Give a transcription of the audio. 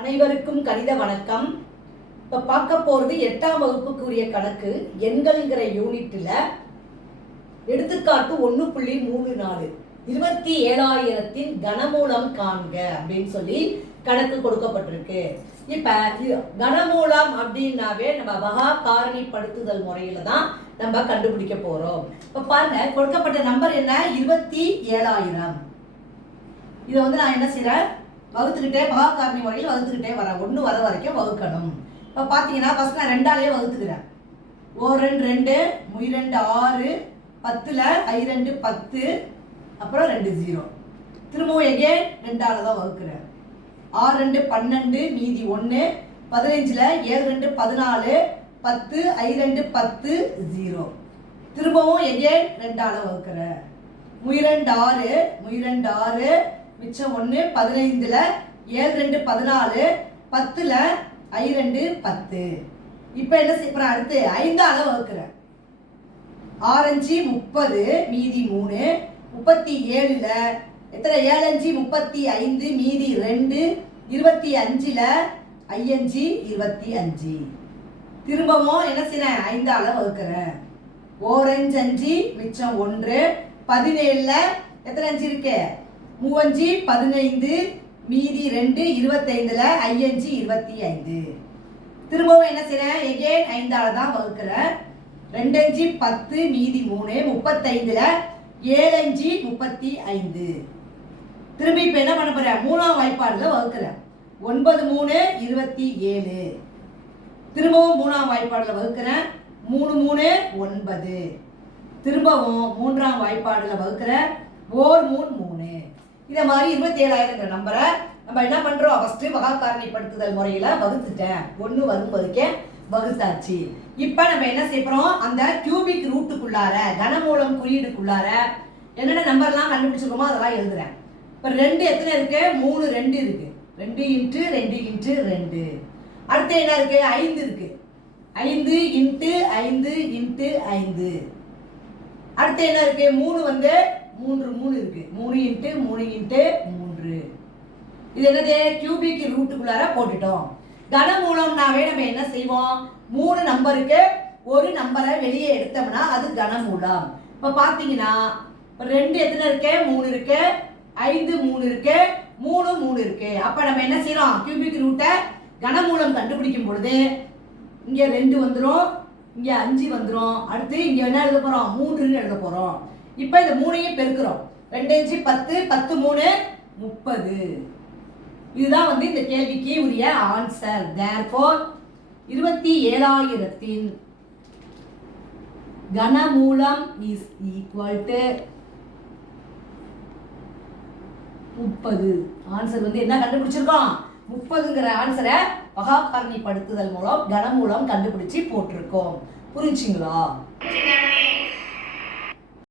அனைவருக்கும் கணித வணக்கம். இப்போ பார்க்க போகிறது 8ஆம் வகுப்புக்குரிய கணக்கு எண்கள்ங்கிற யூனிட்டில் எடுத்துக்காட்டு 1.34 27,000 கனமூலம் காண்க அப்படின்னு சொல்லி கணக்கு கொடுக்கப்பட்டிருக்கு. இப்போ கனமூலம் அப்படின்னாவே நம்ம வகா காரணிப்படுத்துதல் முறையில் தான் நம்ம கண்டுபிடிக்க போகிறோம். இப்போ பாருங்க, கொடுக்கப்பட்ட நம்பர் என்ன? 27,000. இதை நான் என்ன செய்கிறேன், வகுத்துக்கிட்டே வகா காரணி முறையில் வகுத்துக்கிட்டே வரேன். 1 வர வரைக்கும் வகுக்கணும். இப்போ பார்த்தீங்கன்னா ஃபர்ஸ்ட் நான் 2ஆலேயே வகுத்துக்கிறேன். 1 2 2 2 6 10ல் I 2 10, அப்புறம் 2 0. திரும்பவும் எகேன் 2ஆல் தான் வகுக்கிறேன். 6 2 12 மீதி 1, 15ல் 7 2 14, 10 I 2 10 0. திரும்பவும் எகேன் 2ஆல் வகுக்கிறேன். 2 6 6 மிச்சம் 1, 15ல் 7 2 14, 10ல் I 2 10. இப்போ என்ன செய்யறேன், அடுத்து 5ஆல் வகுக்கிறேன். 6 5 30 மீதி 3, 37ல் எத்தனை 7 5 35 மீதி 2, 25ல் I 5 25. திரும்பவும் என்ன செய்யறேன், 5ஆல் வகுக்கிறேன். 1 5 5 மிச்சம் 1, 17ல் எத்தனை 5 இருக்கு, 3 5 15 மீதி 2, 25ல் I 5 25. திரும்பவும் என்ன செய்யறேன், எகேன் 5ஆல் தான் வகுக்கிறேன். 2 5 10 மீதி 3, 35ல் 7 5 35. திரும்பி இப்போ என்ன பண்ண போறேன், 3ஆம் வாய்ப்பாடில் வகுக்கிறேன். 9 3 27. திரும்பவும் 3ஆம் வாய்ப்பாடில் வகுக்கிறேன். 3 3 9. திரும்பவும் 3ஆம் வாய்ப்பாடில் வகுக்கிறேன். 4 3 3. இதை மாதிரி 27,000 நம்பரை நம்ம என்ன பண்ணுறோம், ஃபஸ்ட்டு வகா காரணிப்படுத்துதல் முறையில் வகுத்துட்டேன். 1 வரும் வரைக்க வகுத்தாச்சு. இப்போ நம்ம என்ன செய்யறோம், அந்த கியூபிக் ரூட்டுக்குள்ளார கனமூலம் குறியீடுக்குள்ளார என்னென்ன நம்பர்லாம் கண்டுபிடிச்சிருக்கோமோ அதெல்லாம் எழுதுறேன். இப்போ 2 எத்தனை இருக்கு, 3 2 இருக்கு. 2 × 2 × 2. அடுத்து என்ன இருக்கு, 5 இருக்கு. 5 × 5 × 5. அடுத்து என்ன இருக்கு, 3 3 இருக்கு. 3 × 3 × 3. இது என்னது, கியூபிக் ரூட்டுக்குள்ளார போட்டுட்டோம். கனமூலம்னாவே நம்ம என்ன செய்வோம், 3 நம்பருக்கு ஒரு நம்பரை வெளியே எடுத்தோம்னா அது கனமூலம். இப்போ பார்த்தீங்கன்னா 2 எத்தனை இருக்கு, 3 இருக்கு. 5 3 இருக்கு. 3 3 இருக்கு. அப்போ நம்ம என்ன செய்யறோம், கியூபிக் ரூட்டை கனமூலம் கண்டுபிடிக்கும் பொழுது இங்கே 2 வந்துடும், இங்கே 5 வந்துடும். அடுத்து இங்கே என்ன எழுத போகிறோம், 3ன்னு எழுத போகிறோம். இப்போ இந்த 3ஐயும் பெருக்கிறோம். 2 5 10, 10 3 30. இதுதான் இந்த கேள்விக்கு உரிய ஆன்சர். தேர்ஃபோர் 27,000 கனமூலம் இஸ் ஈக்குவல் டு 30. ஆன்சர் என்ன கண்டுபிடிச்சிருக்கோம், 30ங்கிற ஆன்சரை வகா காரணிப்படுத்துதல் மூலம் கனமூலம் கண்டுபிடிச்சு போட்டிருக்கோம். புரிஞ்சுங்களா?